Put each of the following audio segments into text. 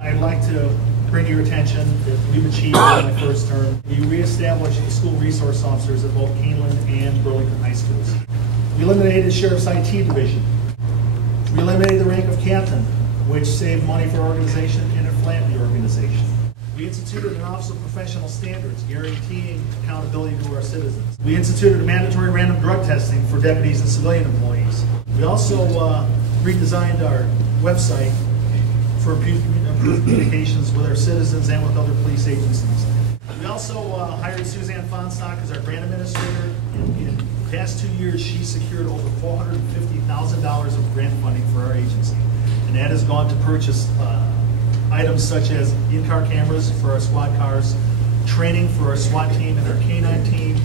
I'd like to bring to your attention that we've achieved in my first term. We reestablished the school resource officers at both Keeneland and Burlington High Schools. We eliminated the Sheriff's IT Division. We eliminated the rank of captain, which saved money for our organization and it flattened the organization. We instituted an Office of Professional Standards, guaranteeing accountability to our citizens. We instituted a mandatory random drug testing for deputies and civilian employees. We also redesigned our website for improved communications with our citizens and with other police agencies. We also hired Suzanne Fonstock as our grant administrator. In the past 2 years, she secured over $450,000 of grant funding for our agency. And that has gone to purchase items such as in-car cameras for our squad cars, training for our SWAT team and our K-9 team,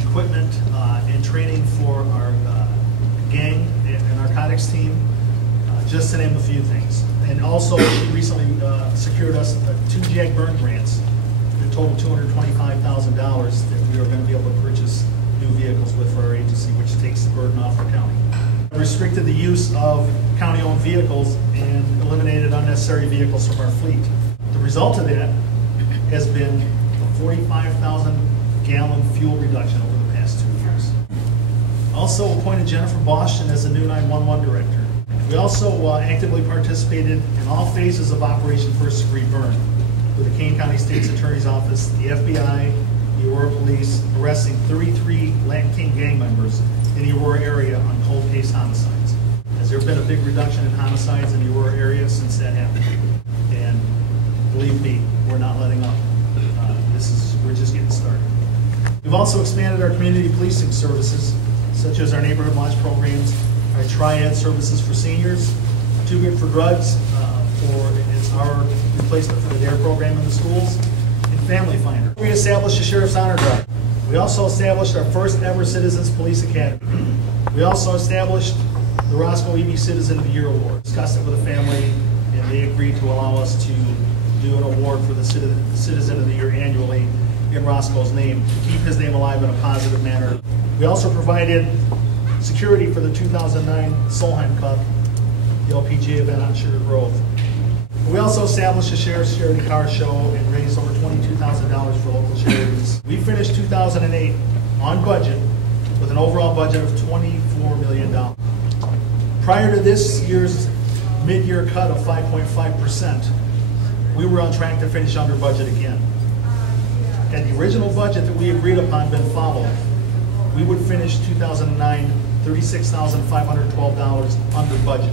equipment and training for our gang and narcotics team, just to name a few things. And also, she recently secured us 2 JAG burn grants, a total $225,000 that we are going to be able to purchase new vehicles with for our agency, which takes the burden off the county. Restricted the use of county-owned vehicles and eliminated unnecessary vehicles from our fleet. The result of that has been a 45,000-gallon fuel reduction over the past 2 years. Also appointed Jennifer Boston as the new 911 director. We also actively participated in all phases of Operation First Degree Burn with the Kane County State's Attorney's Office, the FBI, the Aurora Police, arresting 33 Latin King gang members in the Aurora area on cold case homicides. Has there been a big reduction in homicides in the Aurora area since that happened? And believe me, we're not letting up. We're just getting started. We've also expanded our community policing services, such as our neighborhood watch programs, our triad services for seniors, Too Good for Drugs, it's our replacement for the DARE program in the schools, and Family Finder. We established the Sheriff's Honor Guard. We also established our first ever Citizens Police Academy. We also established the Roscoe EB Citizen of the Year Award. Discussed it with the family, and they agreed to allow us to do an award for the Citizen of the Year annually in Roscoe's name, to keep his name alive in a positive manner. We also provided security for the 2009 Solheim Cup, the LPGA event on Sugar Grove. We also established a Sheriff's Charity Car Show and raised over $22,000 for local charities. We finished 2008 on budget with an overall budget of $24 million. Prior to this year's mid-year cut of 5.5%, we were on track to finish under budget again. Had the original budget that we agreed upon been followed, we would finish 2009 $36,512 under budget.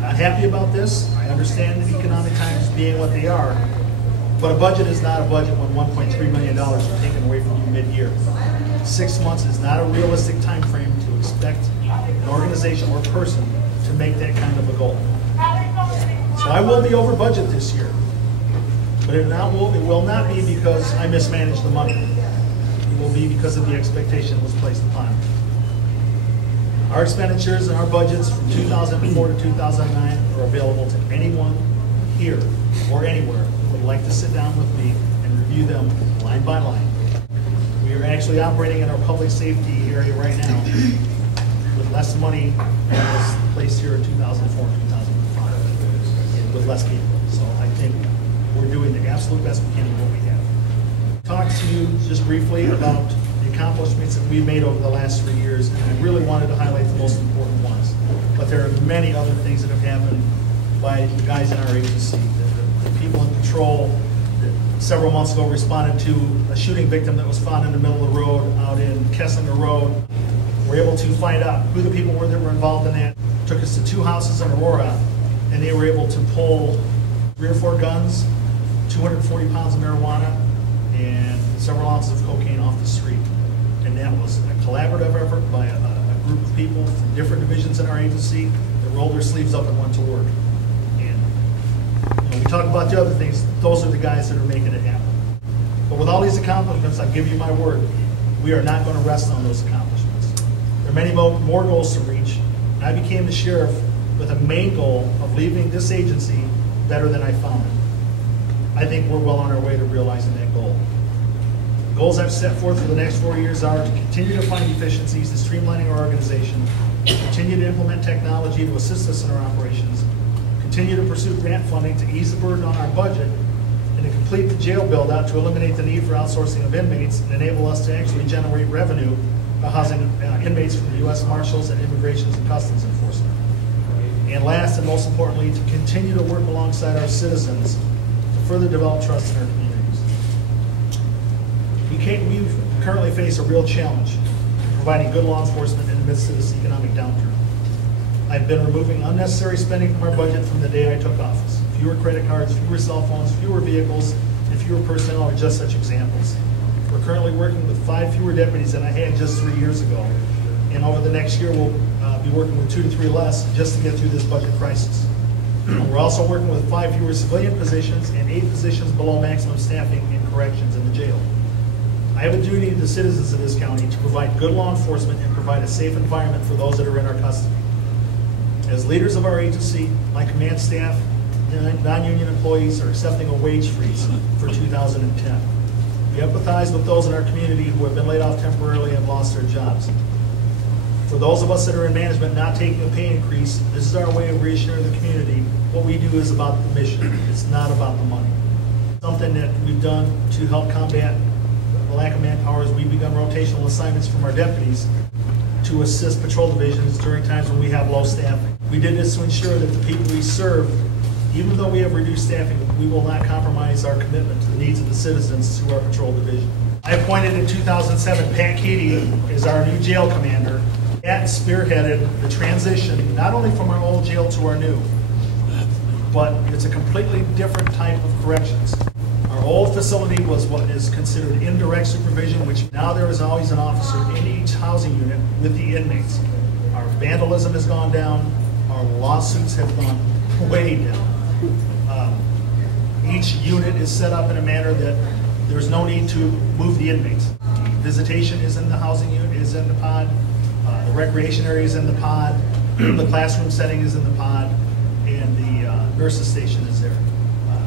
Not happy about this. I understand the economic times being what they are, but a budget is not a budget when $1.3 million are taken away from you mid-year. 6 months is not a realistic time frame to expect an organization or person to make that kind of a goal. So I will be over budget this year, but it will not be because I mismanaged the money. It will be because of the expectation that was placed upon me. Our expenditures and our budgets from 2004 to 2009 are available to anyone here or anywhere who would like to sit down with me and review them line by line. We are actually operating in our public safety area right now with less money than was placed here in 2004 and 2005, and with less people. So I think we're doing the absolute best we can with what we have. Talk to you just briefly about the accomplishments that we've made over the last 3 years, and I really wanted to highlight the most important ones. But there are many other things that have happened by the guys in our agency. The people in patrol that several months ago responded to a shooting victim that was found in the middle of the road out in Kesslinger Road. We're able to find out who the people were that were involved in that. Took us to 2 houses in Aurora, and they were able to pull 3 or 4 guns, 240 pounds of marijuana, and several ounces of cocaine off the street. And that was a collaborative effort by a group of people from different divisions in our agency that rolled their sleeves up and went to work. And when we talk about the other things, those are the guys that are making it happen. But with all these accomplishments, I give you my word, we are not going to rest on those accomplishments. There are many more goals to reach. And I became the sheriff with a main goal of leaving this agency better than I found it. I think we're well on our way to realizing that goal. The goals I've set forth for the next 4 years are to continue to find efficiencies in streamlining our organization, continue to implement technology to assist us in our operations, continue to pursue grant funding to ease the burden on our budget, and to complete the jail build-out to eliminate the need for outsourcing of inmates and enable us to actually generate revenue by housing inmates from the U.S. Marshals and Immigration and Customs Enforcement. And last and most importantly, to continue to work alongside our citizens to further develop trust in our communities. We currently face a real challenge in providing good law enforcement in the midst of this economic downturn. I've been removing unnecessary spending from our budget from the day I took office. Fewer credit cards, fewer cell phones, fewer vehicles, and fewer personnel are just such examples. We're currently working with 5 fewer deputies than I had just 3 years ago. And over the next year, we'll be working with 2 to 3 less just to get through this budget crisis. We're also working with 5 fewer civilian positions and 8 positions below maximum staffing in corrections in the jail. I have a duty to the citizens of this county to provide good law enforcement and provide a safe environment for those that are in our custody. As leaders of our agency, my command staff and non-union employees are accepting a wage freeze for 2010. We empathize with those in our community who have been laid off temporarily and lost their jobs. For those of us that are in management not taking a pay increase, this is our way of reassuring the community what we do is about the mission. It's not about the money. Something that we've done to help combat the lack of manpower is we've begun rotational assignments from our deputies to assist patrol divisions during times when we have low staffing. We did this to ensure that the people we serve, even though we have reduced staffing, we will not compromise our commitment to the needs of the citizens through our patrol division. I appointed in 2007 Pat Keaty as our new jail commander. Pat spearheaded the transition not only from our old jail to our new, but it's a completely different type of corrections. Our old facility was what is considered indirect supervision, which now there is always an officer in each housing unit with the inmates. Our vandalism has gone down, our lawsuits have gone way down. Each unit is set up in a manner that there's no need to move the inmates. The visitation is in the housing unit, is in the pod. The recreation area is in the pod, the classroom setting is in the pod, and the nurses station is there.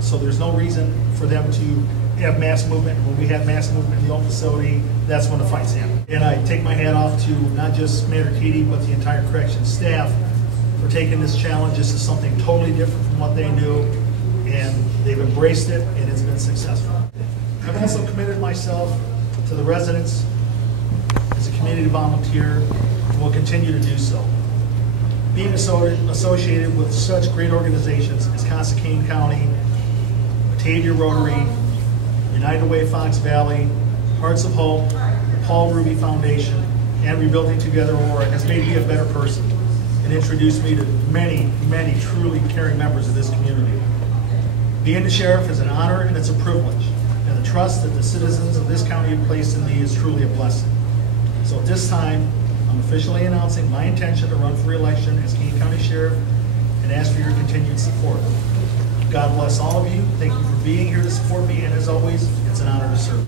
So there's no reason for them to have mass movement. When we have mass movement in the old facility, that's when the fights happen. And I take my hat off to not just Mayor Keaty, but the entire corrections staff for taking this challenge. This is something totally different from what they knew, and they've embraced it, and it's been successful. I've also committed myself to the residents as a community volunteer, and will continue to do so. Being associated with such great organizations as Cossacane County, Batavia Rotary, United Way Fox Valley, Hearts of Hope, the Paul Ruby Foundation, and Rebuilding Together Aurora has made me a better person and introduced me to many, many truly caring members of this community. Being the sheriff is an honor and it's a privilege, and the trust that the citizens of this county have placed in me is truly a blessing. So at this time, I'm officially announcing my intention to run for re-election as Kane County Sheriff and ask for your continued support. God bless all of you. Thank you for being here to support me, and as always, it's an honor to serve.